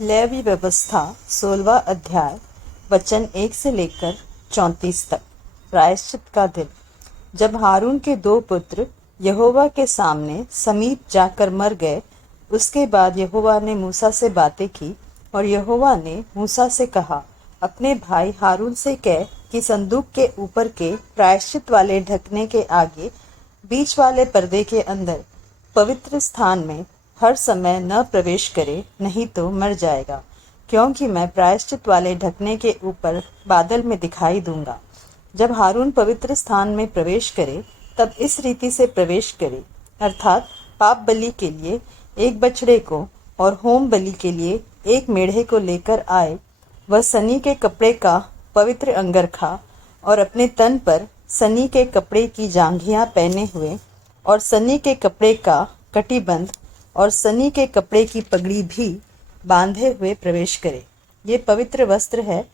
Levy व्यवस्था 16वां अध्याय वचन 1 से लेकर 34 तक। प्रायश्चित का दिन। जब हारून के दो पुत्र यहोवा के सामने समीप जाकर मर गए, उसके बाद यहोवा ने मूसा से बातें की और यहोवा ने मूसा से कहा, अपने भाई हारून से कह कि संदूक के ऊपर के प्रायश्चित वाले ढकने के आगे बीच वाले पर्दे के अंदर पवित्र स्थान में हर समय न प्रवेश करे, नहीं तो मर जाएगा, क्योंकि मैं प्रायश्चित वाले ढकने के ऊपर बादल में दिखाई दूंगा। जब हारून पवित्र स्थान में प्रवेश करे तब इस रीति से प्रवेश करे, अर्थात पाप बलि के लिए एक बछड़े को और होम बलि के लिए एक मेढ़े को लेकर आए। वह सनी के कपड़े का पवित्र अंगरखा और अपने तन पर सनी के कपड़े की जांघियां पहने हुए और सनी के कपड़े का कटिबंध और सनी के कपड़े की पगड़ी भी बांधे हुए प्रवेश करे। ये पवित्र वस्त्र है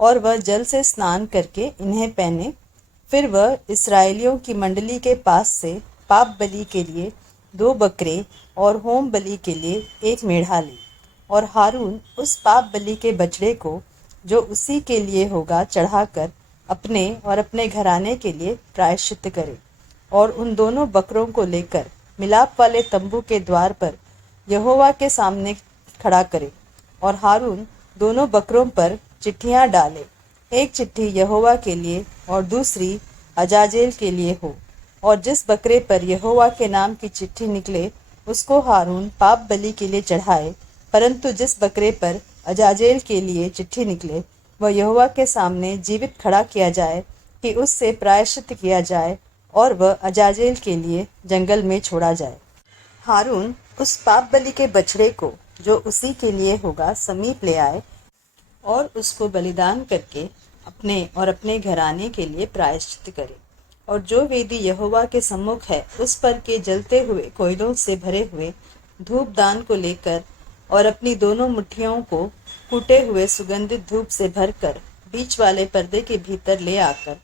और वह जल से स्नान करके इन्हें पहने। फिर वह इस्राएलियों की मंडली के पास से पाप बलि के लिए 2 बकरे और होम बलि के लिए एक मेढ़ा ले, और हारून उस पाप बलि के बछड़े को जो उसी के लिए होगा चढ़ाकर अपने और अपने घराने के लिए प्रायश्चित करे, और उन दोनों बकरों को लेकर मिलाप वाले तंबू के द्वार पर यहोवा के सामने खड़ा करे। और हारून दोनों बकरों पर चिट्ठियां डाले, एक चिट्ठी यहोवा के लिए और दूसरी अजाजेल के लिए हो। और जिस बकरे पर यहोवा के नाम की चिट्ठी निकले उसको हारून पाप बलि के लिए चढ़ाए, परंतु जिस बकरे पर अजाजेल के लिए चिट्ठी निकले वह यहोवा के सामने जीवित खड़ा किया जाए कि उससे प्रायश्चित किया जाए और वह अजाजेल के लिए जंगल में छोड़ा जाए। हारून उस पाप बलि के बछड़े को जो उसी के लिए होगा समीप ले आए और उसको बलिदान करके अपने और अपने घराने के लिए प्रायश्चित करे। और जो वेदी यहोवा के सम्मुख है उस पर के जलते हुए कोयलों से भरे हुए धूप दान को लेकर और अपनी दोनों मुट्ठियों को कूटे हुए सुगंधित धूप से भरकर बीच वाले पर्दे के भीतर ले आकर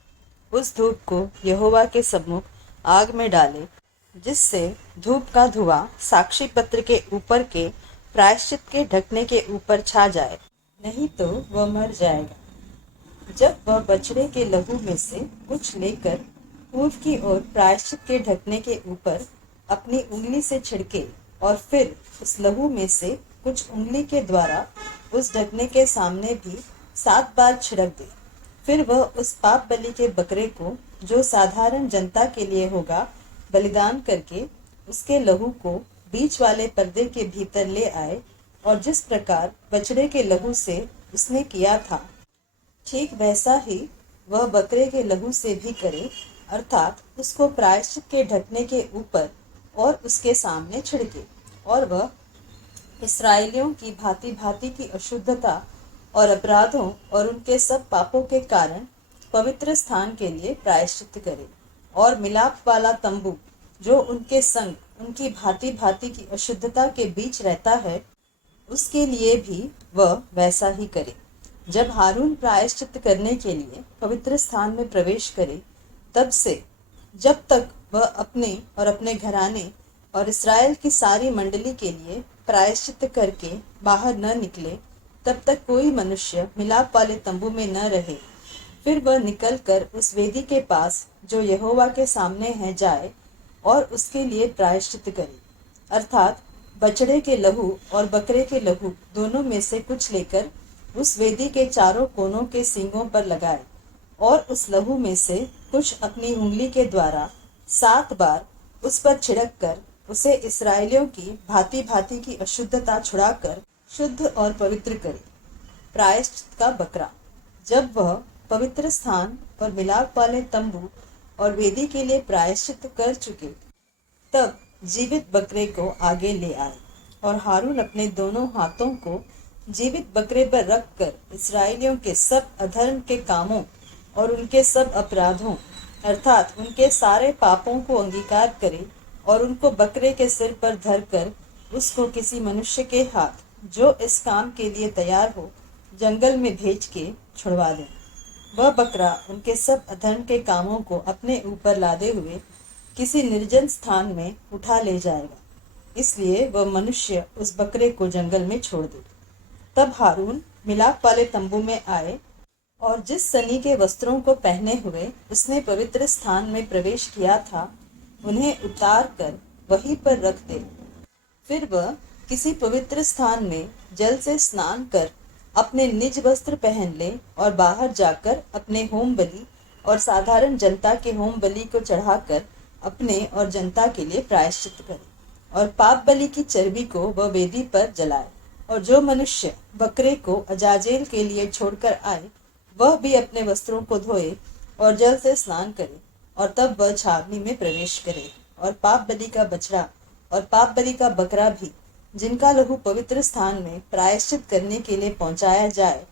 उस धूप को यहोवा के सम्मुख आग में डाले, जिससे धूप का धुआं साक्षी पत्र के ऊपर के प्रायश्चित के ढकने के ऊपर छा जाए, नहीं तो वह मर जाएगा। जब वह बछड़े के लहू में से कुछ लेकर पूर्व की ओर प्रायश्चित के ढकने के ऊपर अपनी उंगली से छिड़के और फिर उस लहू में से कुछ उंगली के द्वारा उस ढकने के सामने भी 7 बार छिड़क दे, फिर वह उस पाप बलि के बकरे को जो साधारण जनता के लिए होगा बलिदान करके उसके लहू को बीच वाले पर्दे के भीतर ले आए, और जिस प्रकार बछड़े के लहू से उसने किया था ठीक वैसा ही वह बकरे के लहू से भी करे, अर्थात उसको प्रायश्चित के ढकने के ऊपर और उसके सामने छिड़के। और वह इस्राएलियों की भांति भांति की अशुद्धता और अपराधों और उनके सब पापों के कारण पवित्र स्थान के लिए प्रायश्चित करे। और मिलाप वाला तंबू जो उनके संग उनकी भांति भांति की अशुद्धता के बीच रहता है, उसके लिए भी वह वैसा ही करे। जब हारून प्रायश्चित करने के लिए पवित्र स्थान में प्रवेश करे, तब से जब तक वह अपने और अपने घराने और इस्राएल की सारी मंडली के लिए प्रायश्चित करके बाहर न निकले, तब तक कोई मनुष्य मिलाप वाले तंबू में न रहे। फिर वह निकलकर उस वेदी के पास जो यहोवा के सामने है जाए और उसके लिए प्रायश्चित करे, अर्थात बछड़े के लहू और बकरे के लहू दोनों में से कुछ लेकर उस वेदी के चारों कोनों के सींगों पर लगाए, और उस लहू में से कुछ अपनी उंगली के द्वारा 7 बार उस पर छिड़क कर उसे इस्राएलियों की भांति भांति की अशुद्धता छुड़ाकर शुद्ध और पवित्र करे। प्रायश्चित का बकरा। जब वह पवित्र स्थान और मिलाप वाले तंबू और वेदी के लिए प्रायश्चित कर चुके, तब जीवित बकरे को आगे ले आए, और हारून अपने दोनों हाथों को जीवित बकरे पर रखकर इस्राएलियों के सब अधर्म के कामों और उनके सब अपराधों अर्थात उनके सारे पापों को अंगीकार करे, और उनको बकरे के सिर पर धरकर उसको किसी मनुष्य के हाथ जो इस काम के लिए तैयार हो जंगल में भेज के छुड़वा दें। वह बकरा उनके सब अधर्म के कामों को अपने ऊपर लादे हुए किसी निर्जन स्थान में उठा ले जाएगा, इसलिए वह मनुष्य उस बकरे को जंगल में छोड़ दे। तब हारून मिलाप वाले तंबू में आए और जिस सनी के वस्त्रों को पहने हुए उसने पवित्र स्थान में प्रवेश किया था, उन्हें उतार कर वहीं पर रख दे। फिर वह किसी पवित्र स्थान में जल से स्नान कर अपने निज वस्त्र पहन ले और बाहर जाकर अपने होम बलि और साधारण जनता के होम बलि को चढ़ाकर अपने और जनता के लिए प्रायश्चित करे और पाप बलि की चर्बी को वह वेदी पर जलाए। और जो मनुष्य बकरे को अजाजेल के लिए छोड़कर आए, वह भी अपने वस्त्रों को धोए और जल से स्नान करे और तब वह छावनी में प्रवेश करे। और पाप बलि का बछड़ा और पाप बलि का बकरा भी, जिनका लहू पवित्र स्थान में प्रायश्चित करने के लिए पहुंचाया जाए,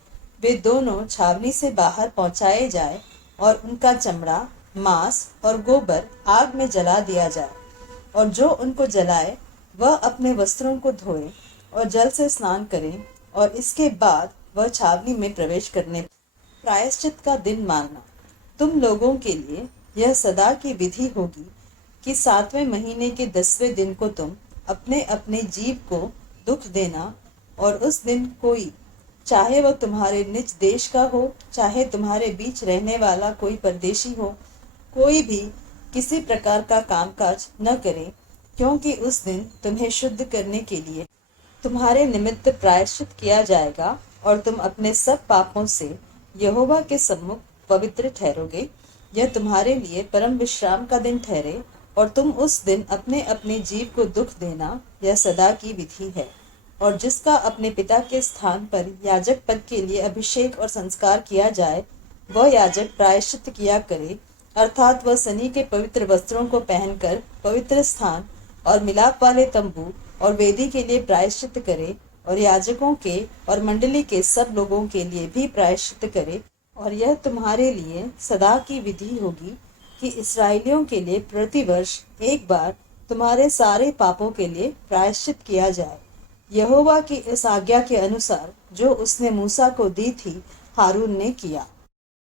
वे दोनों छावनी से बाहर पहुंचाए जाए और उनका चमड़ा, मांस और गोबर आग में जला दिया जाए। और जो उनको जलाए वह अपने वस्त्रों को धोए और जल से स्नान करे और इसके बाद वह छावनी में प्रवेश करने। प्रायश्चित का दिन मानना तुम लोगों के लिए यह सदा की विधि होगी कि 7वें महीने के 10वें दिन को तुम अपने अपने जीव को दुख देना। और उस दिन कोई, चाहे वह तुम्हारे निज देश का हो, चाहे तुम्हारे बीच रहने वाला कोई परदेशी हो, कोई भी किसी प्रकार का कामकाज न करे, क्योंकि उस दिन तुम्हें शुद्ध करने के लिए तुम्हारे निमित्त प्रायश्चित किया जाएगा और तुम अपने सब पापों से यहोवा के सम्मुख पवित्र ठहरोगे। यह तुम्हारे लिए परम विश्राम का दिन ठहरे और तुम उस दिन अपने अपने जीव को दुख देना, यह सदा की विधि है। और जिसका अपने पिता के स्थान पर याजक पद के लिए अभिषेक और संस्कार किया जाए, वह याजक प्रायश्चित किया करे, अर्थात वह सनी के पवित्र वस्त्रों को पहनकर पवित्र स्थान और मिलाप वाले तंबू और वेदी के लिए प्रायश्चित करे और याजकों के और मंडली के सब लोगों के लिए भी प्रायश्चित करे। और यह तुम्हारे लिए सदा की विधि होगी कि इस्राएलियों के लिए प्रतिवर्ष एक बार तुम्हारे सारे पापों के लिए प्रायश्चित किया जाए। यहोवा की इस आज्ञा के अनुसार जो उसने मूसा को दी थी, हारून ने किया।